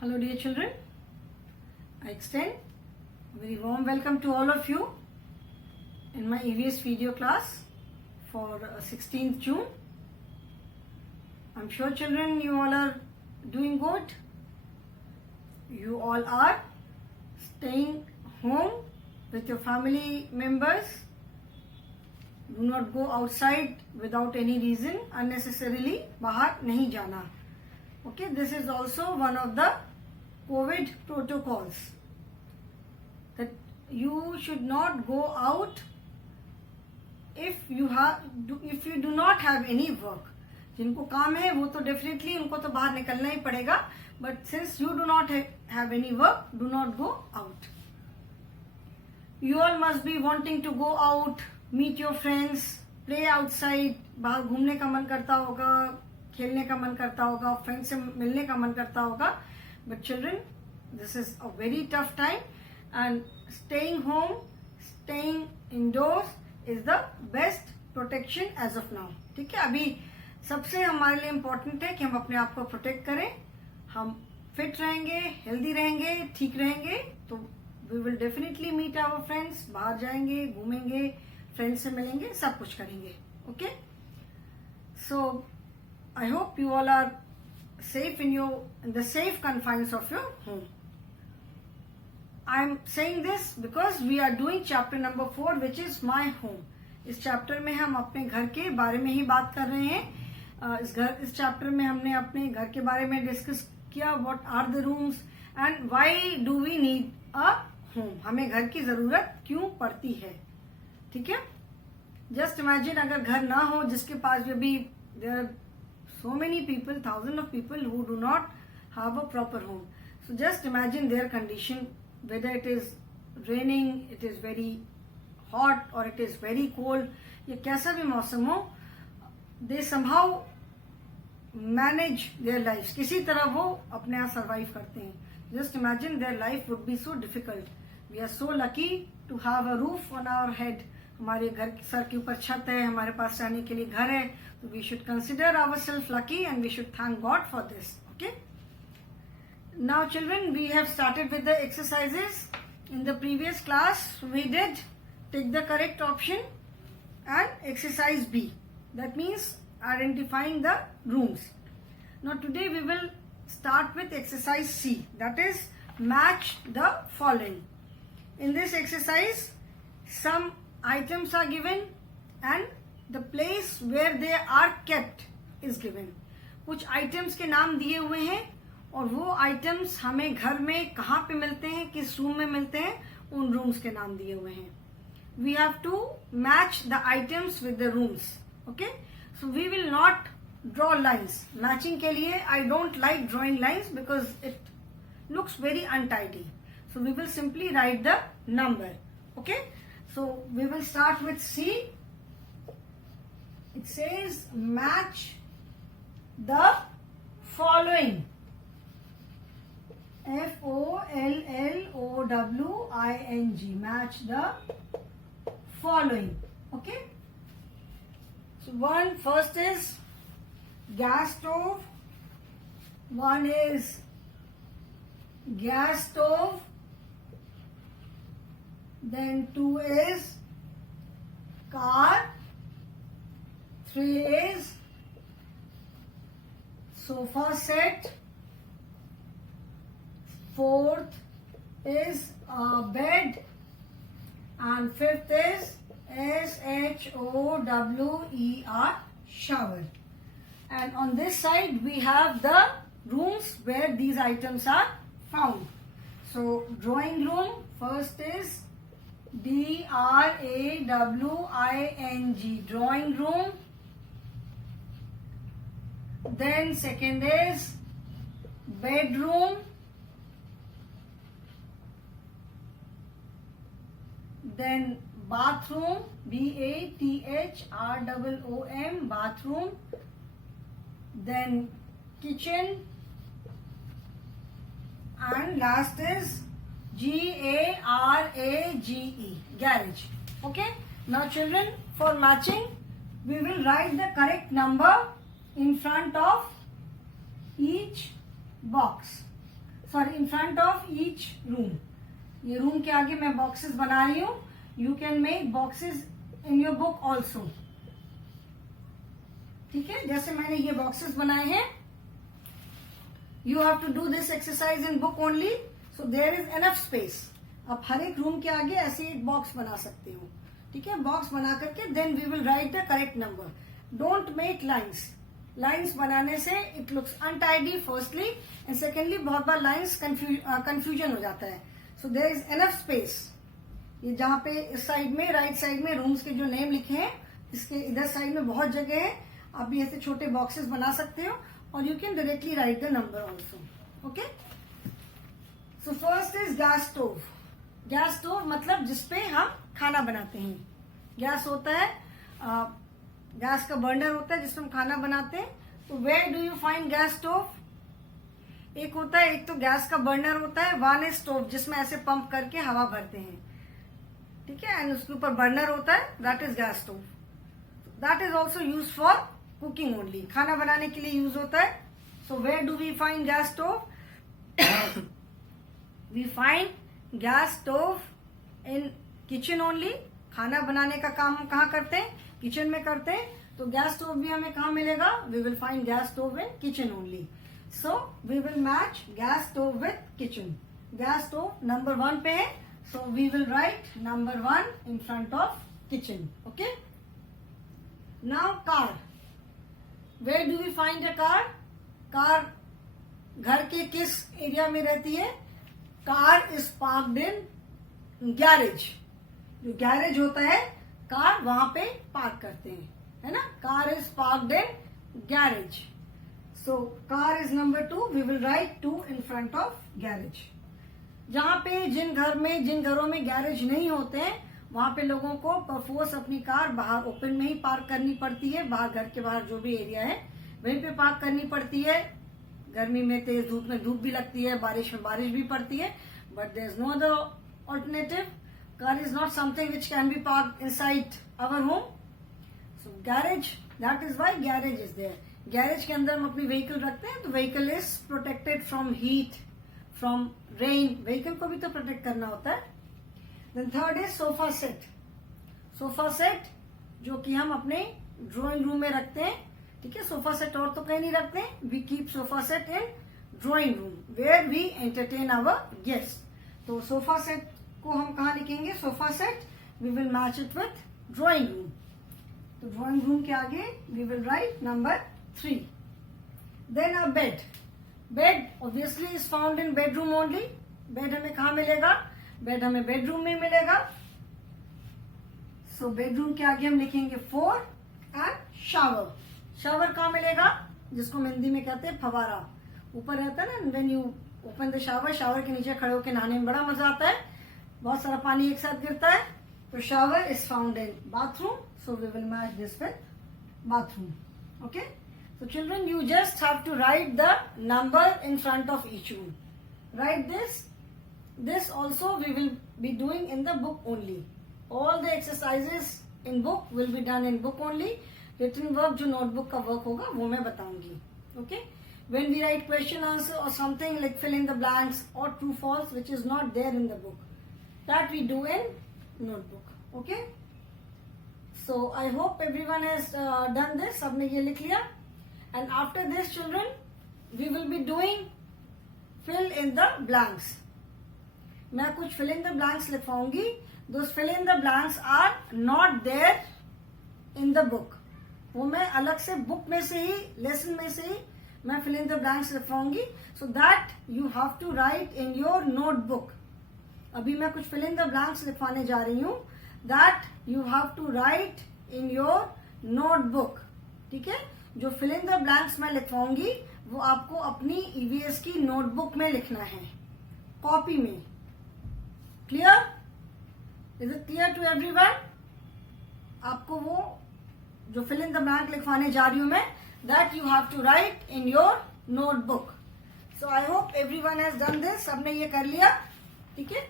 Hello dear children, I extend a very warm welcome to all of you in my EVS video class for 16th June. I'm sure children you all are doing good. You all are staying home with your family members. Do not go outside without any reason, unnecessarily bahar nahi jana. Okay, this is also one of the COVID protocols that you should not go out if you do not have any work. जिनको काम है वो तो definitely उनको तो बाहर निकलना ही पड़ेगा, but since you do not have any work, do not go out. You all must be wanting to go out, meet your friends, play outside. बाहर घूमने का मन करता होगा, खेलने का मन करता होगा, फ्रेंड से मिलने का मन करता होगा. But children, this is a very tough time and staying home, staying indoors is the best protection as of now. ठीक है, अभी सबसे हमारे लिए इम्पोर्टेंट है कि हम अपने आप को प्रोटेक्ट करें. हम फिट रहेंगे, हेल्दी रहेंगे, ठीक रहेंगे तो we will definitely meet our friends. बाहर जाएंगे, घूमेंगे, फ्रेंड्स से मिलेंगे, सब कुछ करेंगे. Okay? So I hope you all are safe in the safe confines of your home. I am saying this because we are doing chapter number 4, which is my home. इस चैप्टर में हम अपने घर के बारे में ही बात कर रहे हैं. इस चैप्टर में हमने अपने घर के बारे में डिस्कस किया. What are the rooms and why do we need a home. हमें घर की जरूरत क्यों पड़ती है. ठीक है, जस्ट इमेजिन अगर घर ना हो, जिसके पास भी there are so many people, thousands of people who do not have a proper home. So just imagine their condition, whether it is raining, it is very hot or it is very cold. ये कैसा भी मौसम हो, they somehow manage their lives. किसी तरह वो अपने आप survive करते हैं. Just imagine their life would be so difficult. We are so lucky to have a roof on our head. हमारे घर सर के ऊपर छत है, हमारे पास रहने के लिए घर है. So we should consider ourselves lucky and we should thank God for this. Okay. Now children, we have started with the exercises. In the previous class, we did take the correct option and exercise B. That means identifying the rooms. Now today we will start with exercise C. That is match the following. In this exercise, some items are given and the place where they are kept is given. कुछ items के नाम दिए हुए हैं और वो items हमें घर में कहाँ पे मिलते हैं, किस रूम में मिलते हैं, उन rooms के नाम दिए हुए हैं. We have to match the items with the rooms. Okay? So we will not draw lines. Matching के लिए I don't like drawing lines because it looks very untidy. So we will simply write the number. Okay? So we will start with C. It says match the following. FOLLOWING. Match the following. Okay. So first is gas stove. One is gas stove. Then 2 is car. 3 is sofa set. 4th is bed. And 5th is SHOWER, shower. And on this side we have the rooms where these items are found. So drawing room, first is DRAWING, drawing room. Then second is bedroom. Then bathroom, BATHROOM, bathroom. Then kitchen. And last is GARAGE, garage. Okay. Now children, for matching, we will write the correct number in front of each box. Sorry in front of each room. ये room के आगे मैं boxes बना रही हूँ. You can make boxes in your book also. ठीक है, जैसे मैंने ये बॉक्सेस बनाए हैं. You have to do this exercise in book only, so there is enough space. आप हर एक रूम के आगे ऐसे एक बॉक्स बना सकते हो. ठीक है, बॉक्स बना करके then we will write the correct number. Don't make lines. Lines बनाने से it looks untidy firstly, and secondly बहुत बार लाइन्स कंफ्यूजन हो जाता है. So there is enough space. ये जहां पे इस साइड में, राइट साइड में रूम्स के जो नेम लिखे हैं, इसके इधर साइड में बहुत जगह है. आप भी ऐसे छोटे बॉक्सेस बना सकते हो, और you can directly right the number also. Okay, so first is gas stove. Gas stove मतलब जिसपे हम खाना बनाते हैं. गैस होता है, गैस का बर्नर होता है जिसमें हम खाना बनाते हैं. तो where do you find gas stove? एक होता है, एक तो गैस का बर्नर होता है, वन इज स्टोव जिसमें ऐसे पंप करके हवा भरते हैं. ठीक है, एंड उसके ऊपर बर्नर होता है, that is gas stove. That is also use for cooking only. खाना बनाने के लिए यूज होता है. So where do we find gas stove? We find gas stove in kitchen only. खाना बनाने का काम हम कहाँ करते हैं? किचन में करते हैं. तो गैस स्टोव भी हमें कहाँ मिलेगा? We will find gas stove in kitchen only. So we will match gas stove with kitchen. Gas stove number 1 पे है, so we will write number 1 in front of kitchen. Okay, now car. Where do we find a car? Car घर के किस area में रहती है? Car is parked in garage. जो garage होता है, कार वहां पे पार्क करते हैं, है ना. Car is parked in garage. So car is number 2. We will write 2 in front of garage. जहां पे जिन घरों में गैरेज नहीं होते हैं, वहां पे लोगों को परफोर्स अपनी कार बाहर ओपन में ही पार्क करनी पड़ती है. बाहर, घर के बाहर जो भी एरिया है वहीं पे पार्क करनी पड़ती है. गर्मी में तेज धूप में धूप भी लगती है, बारिश में बारिश भी पड़ती है, but there is no other alternative. car is not something which can be parked inside our home. So garage, that is why garage is there. Garage के अंदर हम अपनी vehicle रखते हैं, तो vehicle is protected from heat, from rain. vehicle को भी तो protect करना होता है. Then third is sofa set. sofa set जो कि हम अपने drawing room में रखते हैं. ठीक है, sofa set और तो कहीं नहीं रखते. We keep sofa set in drawing room where we entertain our guests. तो sofa set को हम कहाँ लिखेंगे? Sofa set. We will match it with drawing room. तो ड्राइंग रूम के आगे we will write number 3. Then a bed. Bed obviously is found in bedroom only. Bed हमें कहाँ मिलेगा? बेड हमें बेडरूम में मिलेगा. सो बेडरूम के आगे हम लिखेंगे 4. And shower. शावर कहाँ मिलेगा? जिसको हम हिंदी में कहते हैं फवारा. ऊपर रहता है ना, when you open the shower, shower के नीचे खड़े होकर नहाने में बड़ा मजा आता है, बहुत सारा पानी एक साथ गिरता है. तो shower is found in bathroom, so we will match this with bathroom. Okay, so children, you just have to write the number in front of each room. Write this also we will be doing in the book only. All the exercises in book will be done in book only. Written work जो notebook का work होगा वो मैं बताऊंगी. Okay, when we write question answer or something like fill in the blanks or true false which is not there in the book, that we do in notebook. Okay, so I hope everyone has done this. सबने ये लिख लिया. And after this, children, we will be doing fill in the blanks. मैं कुछ fill in the blanks लिखवाऊंगी. Those fill in the blanks are not there in the book. वो मैं अलग से book में से ही, lesson में से ही मैं fill in the blanks लिखवाऊंगी. So that you have to write in your notebook. अभी मैं कुछ fill in the blanks लिखवाने जा रही हूँ. That you have to write in your notebook. ठीक है, जो fill in the blanks मैं लिखवाऊंगी वो आपको अपनी EVS की नोटबुक में लिखना है, कॉपी में. Clear? Is it clear to everyone? आपको वो जो fill in the blank लिखवाने जा रही हूं मैं, that you have to write in your notebook. So I hope everyone has done this. सबने ये कर लिया. ठीक है,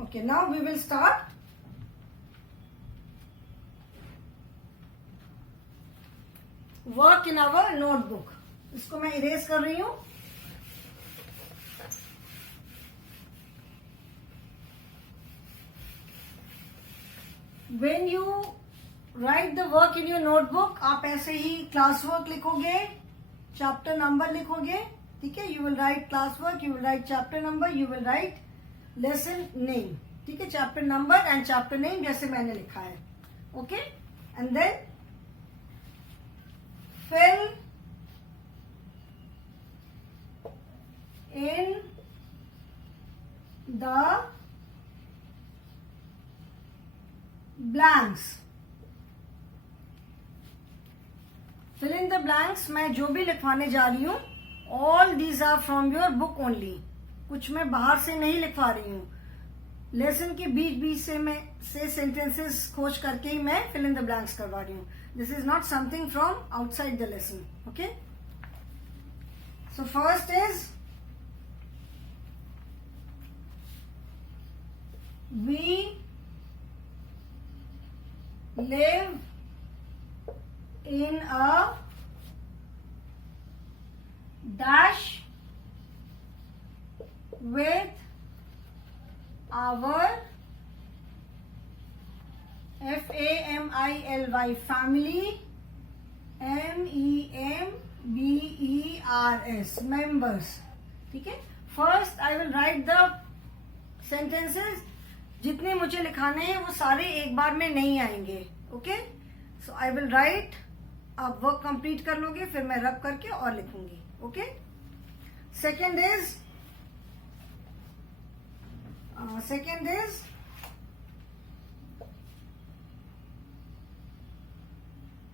okay, now we will start. Work in our notebook. इसको मैं इरेज कर रही हूं. When you write the work in your notebook, आप ऐसे ही क्लास वर्क लिखोगे, चैप्टर नंबर लिखोगे. ठीक है, you will write class work, you will write chapter number, you will write lesson name. ठीक है, chapter number and chapter name जैसे मैंने लिखा है. Okay, and then fill in the blanks. fill in the blanks मैं जो भी लिखवाने जा रही हूं, all these are from your book only. कुछ मैं बाहर से नहीं लिखवा रही हूं. लेसन के बीच बीच से सेंटेंसेस खोज करके ही मैं fill in the blanks करवा रही हूं. This is not something from outside the lesson. Okay? So first is we live in a dash with our family, family, members, members. ठीक है, first I will write the sentences. जितने मुझे लिखाने हैं वो सारे एक बार में नहीं आएंगे. ओके, सो आई विल राइट. आप वर्क कंप्लीट कर लोगे, फिर मैं रब करके और लिखूंगी. Okay, second is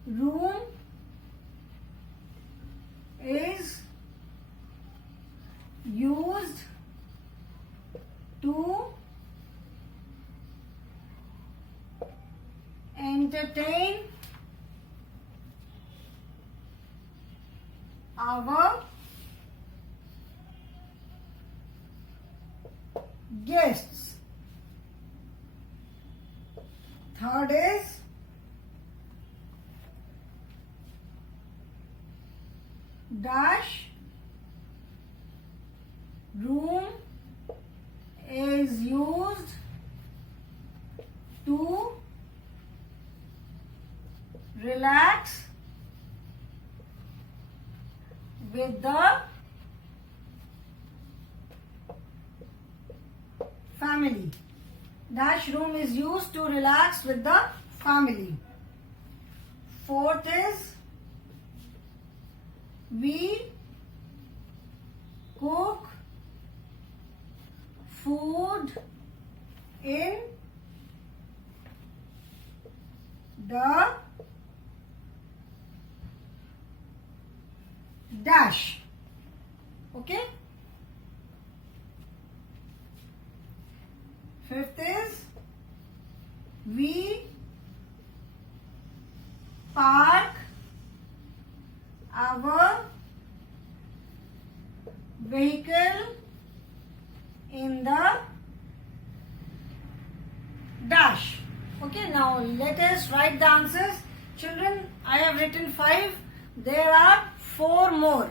room is used to entertain our guests. Third is dash room is used to relax with the family. Dash room is used to relax with the family. Fourth is we cook food in the dash. Okay. Fifth is we park our vehicle in the dash. Okay, now let us write the answers. Children, I have written 5. There are 4 more.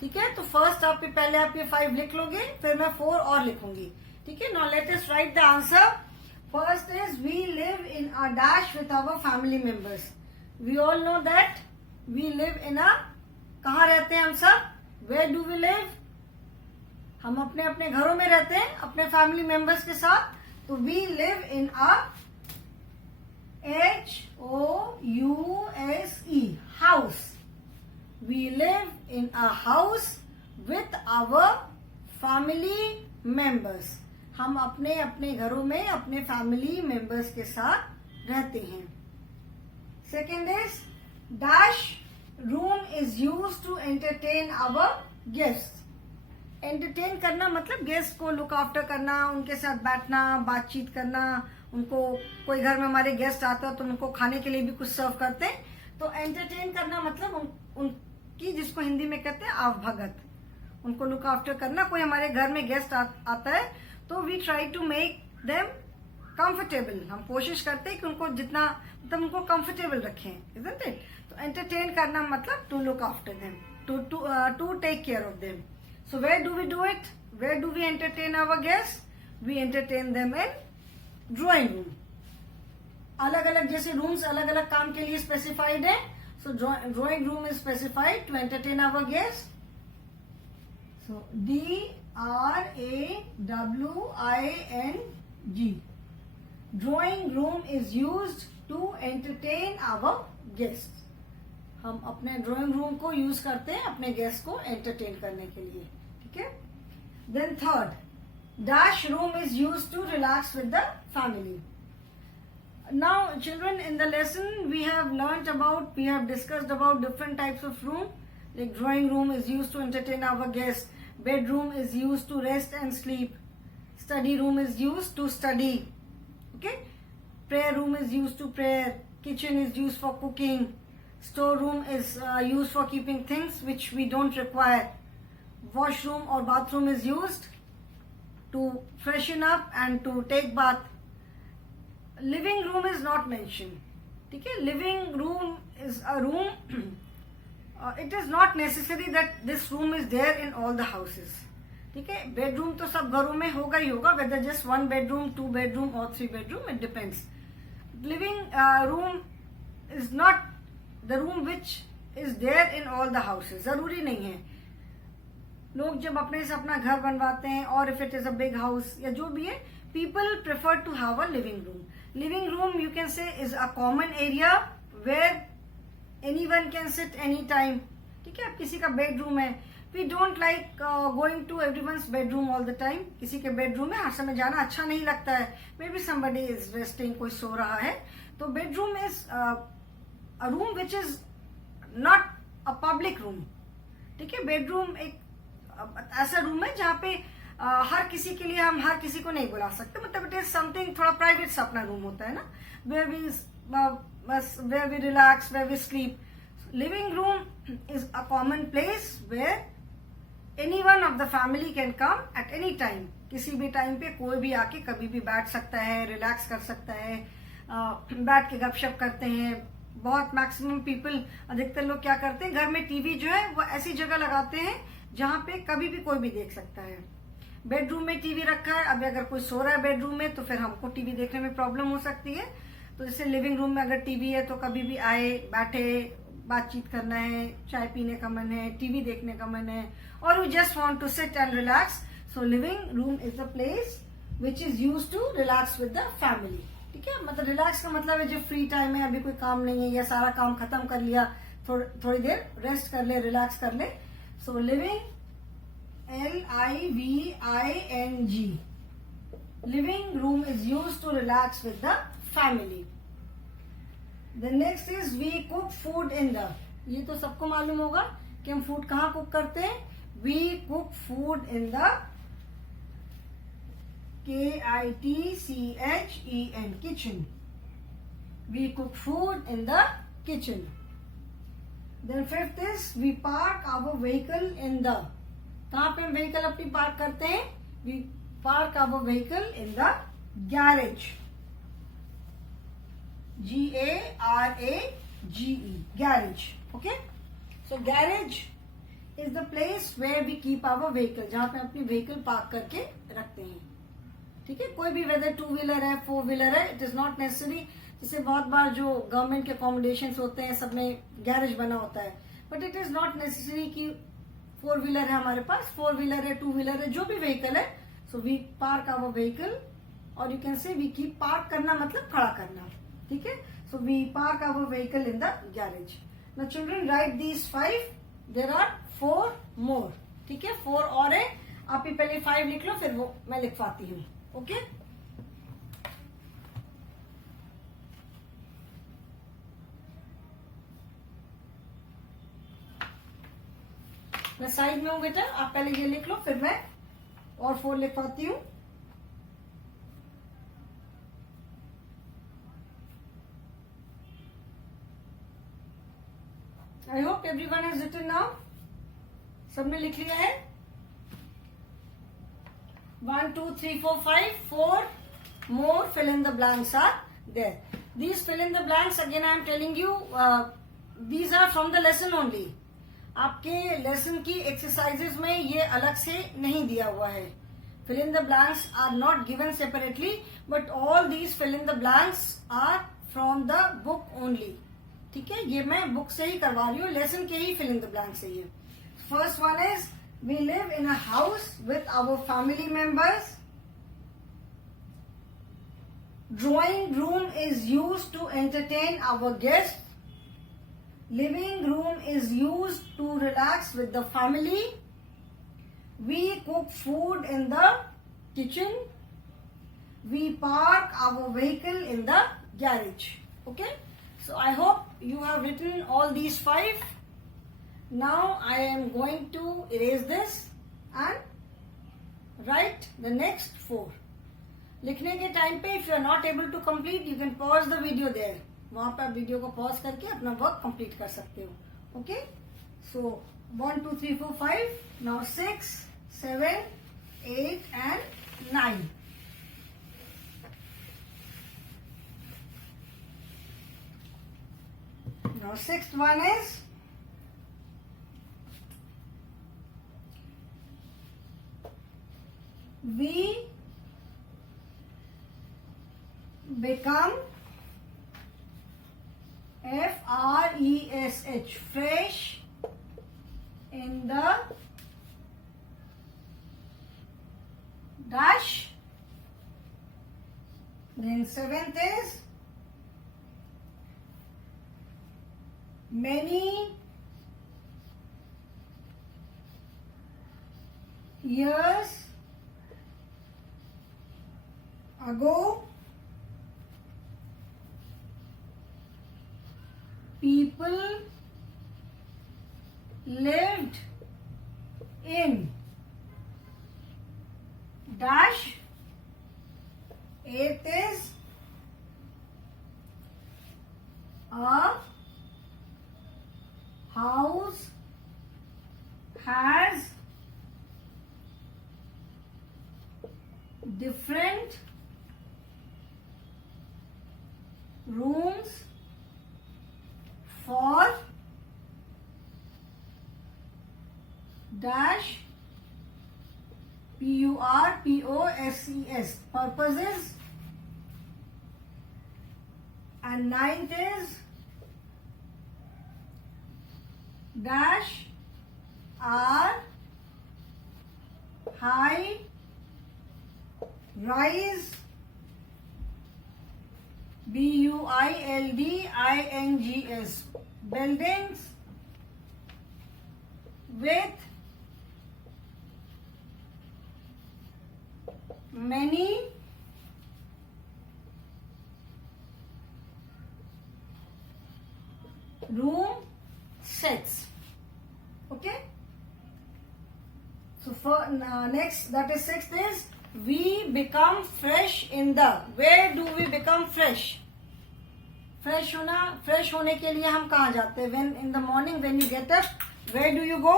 ठीक है, तो फर्स्ट आप पहले आप ये 5 लिख लोगे, फिर मैं 4 और लिखूंगी. ठीक है, now let us write the answer. First is we live in a dash with our family members. We all know that we live in a, कहाँ रहते हैं हम सब? Where do we live? हम अपने अपने घरों में रहते हैं अपने फैमिली मेंबर्स के साथ. तो we live in a house, house. We live in a house with our family members. हम अपने अपने घरों में अपने फैमिली मेंबर्स के साथ रहते हैं. Second is dash room is used to entertain our guests. Entertain करना मतलब गेस्ट को लुक आफ्टर करना, उनके साथ बैठना, बातचीत करना. उनको कोई घर में हमारे गेस्ट आता है तो उनको खाने के लिए भी कुछ सर्व करते हैं. तो एंटरटेन करना मतलब उनकी, जिसको हिंदी में कहते हैं आवभगत, उनको लुक आफ्टर करना. कोई हमारे घर में गेस्ट आता है तो we try to make them comfortable. हम कोशिश करते हैं कि उनको जितना मतलब उनको कंफर्टेबल रखें, इजंट इट? तो एंटरटेन करना मतलब to look after them, to take care of them. So where do we do it? Where do we entertain our guest? We entertain them in drawing room. अलग अलग जैसे रूम्स अलग अलग काम के लिए स्पेसिफाइड है. So drawing room is specified to entertain our guest. So DRAWING. Drawing room is used to entertain our guests. हम अपने ड्राइंग रूम को यूज करते हैं अपने गेस्ट को एंटरटेन करने के लिए. ठीक है. Then third, dash room is used to relax with the family. Now children, in the lesson we have discussed about different types of room. Like drawing room is used to entertain our guests. Bedroom is used to rest and sleep. Study room is used to study. Okay. Prayer room is used to prayer. Kitchen is used for cooking. Store room is used for keeping things which we don't require. Washroom or bathroom is used to freshen up and to take bath. Living room is not mentioned. Okay. Living room is a room. It is not necessary that this room is there in all the houses. ठीक है. बेडरूम तो सब घरों में होगा ही होगा, whether just 1 bedroom, 2 bedroom or 3 bedroom, it depends. Living room is not the room which is there in all the houses. जरूरी नहीं है. लोग जब अपने से अपना घर बनवाते हैं, और if it is a big house या जो भी है, people prefer to have a living room. Living room you can say is a common area where anyone can sit anytime. ठीक है. अब किसी का बेडरूम है, we don't like going to everyone's bedroom all the time. किसी के बेडरूम में हर समय जाना अच्छा नहीं लगता है. Maybe somebody is resting, कोई सो रहा है. तो bedroom is a room which is not a public room. ठीक है. बेडरूम एक ऐसा रूम है जहाँ पे हर किसी के लिए हम हर किसी को नहीं बुला सकते. मतलब इट इज समथिंग थोड़ा प्राइवेट सा अपना रूम होता है ना, where we relax, where we sleep. Living room is a common place where anyone of the family can come at any time. किसी भी टाइम पे कोई भी आके कभी भी बैठ सकता है, रिलैक्स कर सकता है, बैठ के गपशप करते हैं. बहुत मैक्सिमम पीपल, अधिकतर लोग क्या करते हैं, घर में टीवी जो है वो ऐसी जगह लगाते हैं जहां पे कभी भी कोई भी देख सकता है. बेडरूम में टीवी रखा है, अभी अगर कोई सो रहा है बेडरूम में तो फिर हमको टीवी देखने में प्रॉब्लम हो सकती है. तो जैसे लिविंग रूम में अगर टीवी है तो कभी भी आए, बैठे, बातचीत करना है, चाय पीने का मन है, टीवी देखने का मन है, और we just want to sit and relax. So living room is the place which is use to relax with the family. ठीक है. मतलब रिलैक्स का मतलब है जब फ्री टाइम है, अभी कोई काम नहीं है या सारा काम खत्म कर लिया, थोड़ी देर रेस्ट कर ले, रिलैक्स कर ले. सो living, LIVING. Living room is used to relax with the family. The next is we cook food in the. ये तो सबको मालूम होगा कि हम फूड कहाँ कुक करते हैं. We cook food in the KITCHEN, kitchen. We cook food in the kitchen. Then fifth is we park our vehicle in the. कहाँ पे हम व्हीकल अपनी पार्क करते हैं? We park our vehicle in the garage. GARAGE. Garage. Okay. So garage is the place where we keep our vehicle. जहाँ पे अपनी vehicle park करके रखते हैं. ठीक है. कोई भी वेदर 2 व्हीलर है, 4 व्हीलर है, इट इज नॉट नेसेसरी. जैसे बहुत बार जो गवर्नमेंट के अकोमोडेशन होते हैं सब में गैरेज बना होता है, but it is not necessary कि 4 व्हीलर है हमारे पास, 4 व्हीलर है, 2 व्हीलर है, जो भी व्हीकल है. So we park our vehicle, और you can say we keep. Park करना मतलब खड़ा करना. ठीक है. So we park our vehicle in the garage. Now children write these 5. There are 4 more. ठीक है. 4 और है. आप ही पहले 5 लिख लो, फिर वो मैं लिखवाती हूँ. ओके. मैं साइड में हूँ बेटा, आप पहले ये लिख लो, फिर मैं और 4 लिखवाती हूँ. I hope everyone has written now. सबने लिख लिया है. 1 2 3 4 5. 4 more fill in the blanks are there. These fill in the blanks again I am telling you these are from the lesson only. आपके लेसन की एक्सरसाइजेस में ये अलग से नहीं दिया हुआ है। Fill in the blanks are not given separately, but all these fill in the blanks are from the book only. ठीक है, ये मैं बुक से ही करवा रही हूँ, लेसन के ही फिल इन द ब्लैंक्स है ये। First one is we live in a house with our family members. Drawing room is used to entertain our guests. Living room is used to relax with the family. We cook food in the kitchen. We park our vehicle in the garage. Okay? So I hope you have written all these 5. Now I am going to erase this and write the next 4. लिखने के time पे if you are not able to complete you can pause the video there. वहां पर आप वीडियो को पॉज करके अपना work complete कर सकते हो। ओके, सो 1 2 3 4 5, नाउ 6 7 8 and 9। Now sixth one is we become fresh, fresh in the dash. Then 7th is many years ago people lived in dash. 8th is a house has different rooms for dash purposes purposes. And 9th is dash are high rise buildings buildings with many room sets. Okay, so for next, that is 6th is we become fresh in the, where do we become fresh? Fresh होने के लिए हम कहाँ जाते हैं? When in the morning when you get up, where do you go?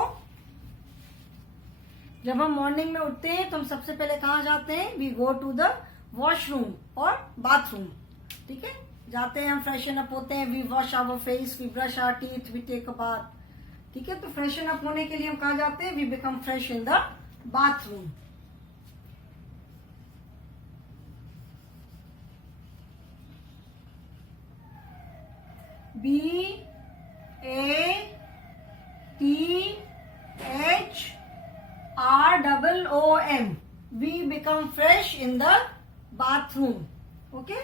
जब हम मॉर्निंग में उठते हैं तो हम सबसे पहले कहाँ जाते हैं? We go to the washroom और बाथरूम। ठीक है, जाते हैं, हम फ्रेशन अप होते हैं, we wash our face, we brush our teeth, we take a bath. ठीक है, तो फ्रेशन अप होने के लिए हम कहाँ जाते हैं? We become fresh in the bathroom. BATHROOM, we become fresh in the bathroom. Okay,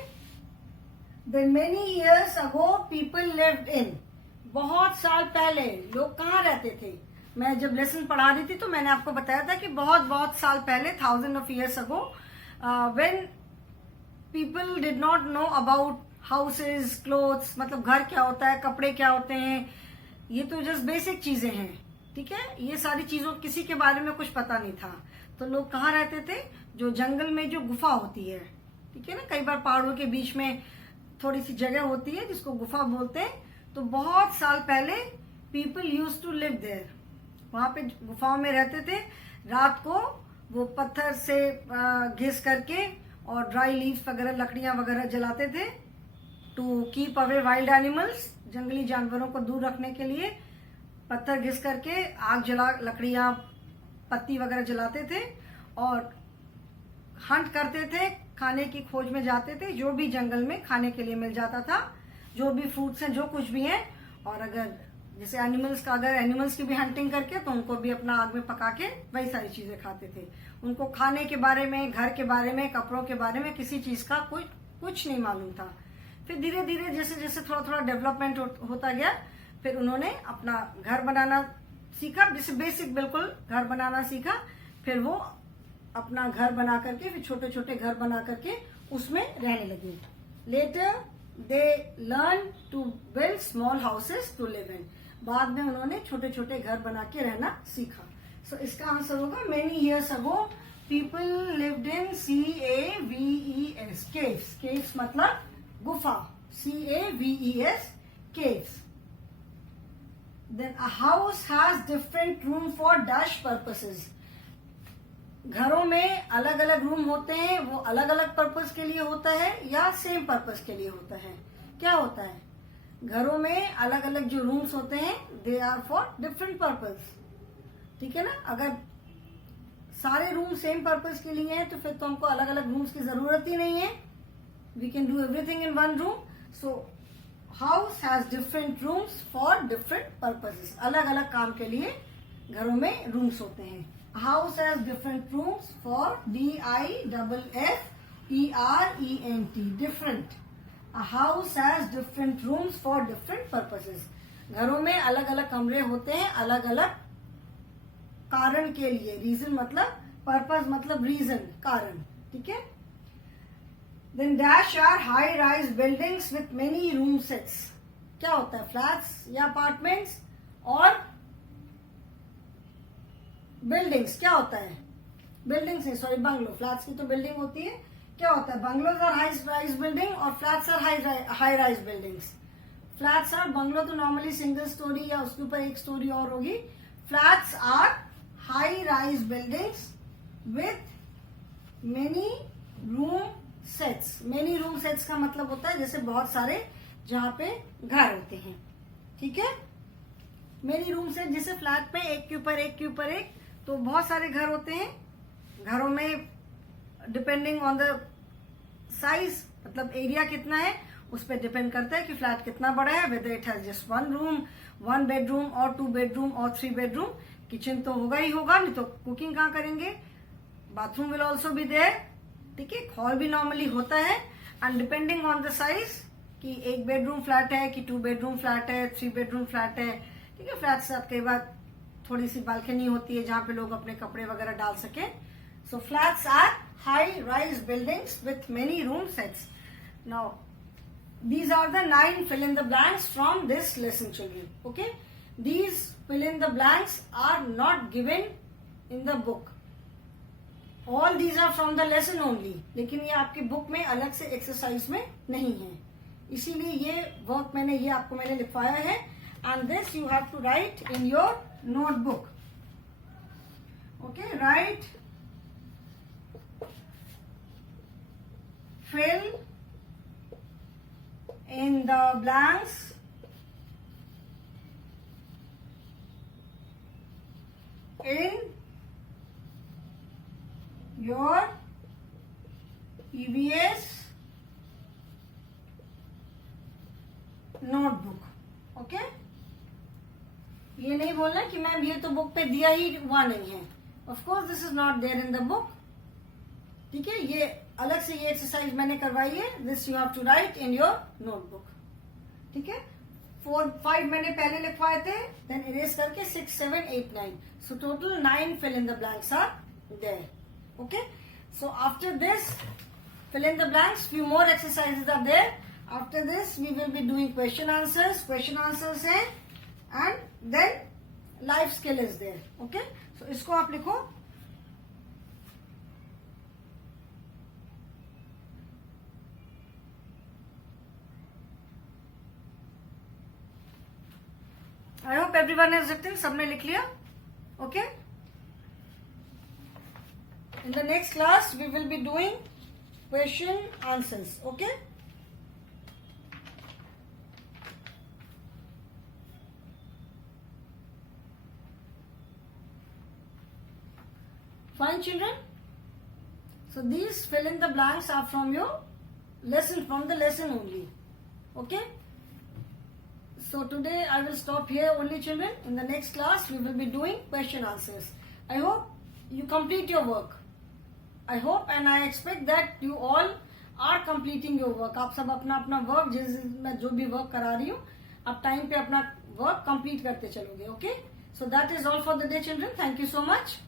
then many years ago people lived in, बहुत साल पहले लोग कहाँ रहते थे? मैं जब लेसन पढ़ा रही थी तो मैंने आपको बताया था कि बहुत साल पहले, 1000 of years ago, when people did not know about houses, clothes, मतलब घर क्या होता है, कपड़े क्या होते हैं, ये तो जस्ट बेसिक चीजें हैं। ठीक है, ये सारी चीजों किसी के बारे में कुछ पता नहीं था। तो लोग कहाँ रहते थे? जो जंगल में जो गुफा होती है, ठीक है ना, कई बार पहाड़ों के बीच में थोड़ी सी जगह होती है जिसको गुफा बोलते हैं। तो बहुत साल पहले people use to live there, वहां पे गुफाओं में रहते थे। रात को वो पत्थर से घिस करके और ड्राई लीव्स वगैरह, लकड़ियां वगैरह जलाते थे to keep away wild animals. जंगली जानवरों को दूर रखने के लिए पत्थर घिस करके आग जला, लकड़ियां, पत्ती वगैरह जलाते थे और हंट करते थे, खाने की खोज में जाते थे, जो भी जंगल में खाने के लिए मिल जाता था, जो भी फ्रूट्स हैं, जो कुछ भी है। और अगर जैसे एनिमल्स की भी हंटिंग करके तो उनको भी अपना आग में पका के वही सारी चीजें खाते थे। उनको खाने के बारे में, घर के बारे में, कपड़ों के बारे में किसी चीज का कुछ नहीं मालूम था। फिर धीरे धीरे जैसे जैसे थोड़ा थोड़ा डेवलपमेंट होता गया, फिर उन्होंने अपना घर बनाना सीखा, जैसे बेसिक बिल्कुल घर बनाना सीखा। फिर वो अपना घर बना करके, फिर छोटे छोटे घर बना करके उसमें रहने लगे। Later they learn to build small houses to live in. बाद में उन्होंने छोटे छोटे घर बना के रहना सीखा। सो इसका आंसर होगा many years ago people lived in CAVES, caves. Caves मतलब गुफा, CAVES, caves. Then a house has different room for dash purposes. घरों में अलग अलग रूम होते हैं, वो अलग अलग पर्पस के लिए होता है या सेम पर्पस के लिए होता है? क्या होता है? घरों में अलग अलग जो रूम्स होते हैं, they are for different purpose, ठीक है ना। अगर सारे रूम सेम पर्पस के लिए हैं तो फिर तो हमको अलग अलग रूम्स की जरूरत ही नहीं है। We can do everything in one room. So house has different rooms for different purposes. अलग अलग काम के लिए घरों में रूम्स होते हैं। House has different rooms for DIFFERENT, different. A house has different rooms for different purposes. घरों में अलग अलग कमरे होते हैं अलग अलग कारण के लिए। रीजन मतलब पर्पस, मतलब रीजन, कारण, ठीक है। Then dash are high rise buildings with many room sets. क्या होता है? फ्लैट्स या अपार्टमेंट्स और बिल्डिंग्स। क्या होता है? बिल्डिंग्स नहीं, सॉरी, बंगलो। फ्लैट्स की तो बिल्डिंग होती है। क्या होता है? Bungalows are high rise building और flats are high rise buildings. Flats are, bungalow तो नॉर्मली सिंगल स्टोरी या उसके ऊपर एक स्टोरी और होगी। Flats are high rise buildings with many room sets. Many room sets का मतलब होता है जैसे बहुत सारे जहां पे घर होते हैं, ठीक है। मेनी रूम सेट, जैसे फ्लैट में एक के ऊपर एक के ऊपर एक, तो बहुत सारे घर होते हैं। घरों में डिपेंडिंग ऑन द साइज, मतलब एरिया कितना है, उस पर डिपेंड करता है कि फ्लैट कितना बड़ा है। Whether it has just one room, one bedroom और टू बेडरूम और थ्री बेडरूम। किचन तो होगा ही होगा, नहीं तो कुकिंग कहाँ करेंगे। Bathroom will also be there, ठीक है। हॉल भी नॉर्मली होता है। And depending on the size कि एक बेडरूम फ्लैट है कि टू बेडरूम फ्लैट है, थ्री बेडरूम फ्लैट है, ठीक है। फ्लैट से कई बार थोड़ी सी बालकनी होती है जहां पे लोग अपने कपड़े वगैरह डाल सके। So flats are high rise buildings with many room sets. Now, these are the 9 fill in the blanks from this lesson, children. Okay? These fill in the blanks are not given in the book. All these are from the lesson only. लेकिन ये आपकी बुक में अलग से एक्सरसाइज में नहीं है, इसीलिए ये वर्क मैंने लिखवाया है। And this you have to write in your notebook. Okay? Write fill in the blanks in your EVS notebook. Okay? ये नहीं बोलना कि मैम ये तो बुक पे दिया ही हुआ नहीं है। Of course this is not there in the book. ठीक है, ये अलग से ये एक्सरसाइज मैंने करवाई है। This you have to write in your notebook, ठीक है। 4, 5 मैंने पहले लिखवाए थे, देन इरेज करके 6, 7, 8, 9। So total 9 fill in the blanks are there. Okay, so after this fill in the blanks, few more exercises are there. After this we will be doing question answers है, and then life skill is there. Okay, so इसको आप लिखो। I hope everyone has written. सबने लिख लिया? Okay. In the next class we will be doing question answers. Okay. Fine, children? So these fill in the blanks are from your lesson, from the lesson only. Okay? So today I will stop here only, children. In the next class we will be doing question answers. I hope you complete your work. I hope and I expect that you all are completing your work. आप सब अपना अपना वर्क, जिस मैं जो भी वर्क करा रही हूँ, आप टाइम पे अपना वर्क कंप्लीट करते चलोगे. Okay? So that is all for the day, children. Thank you so much.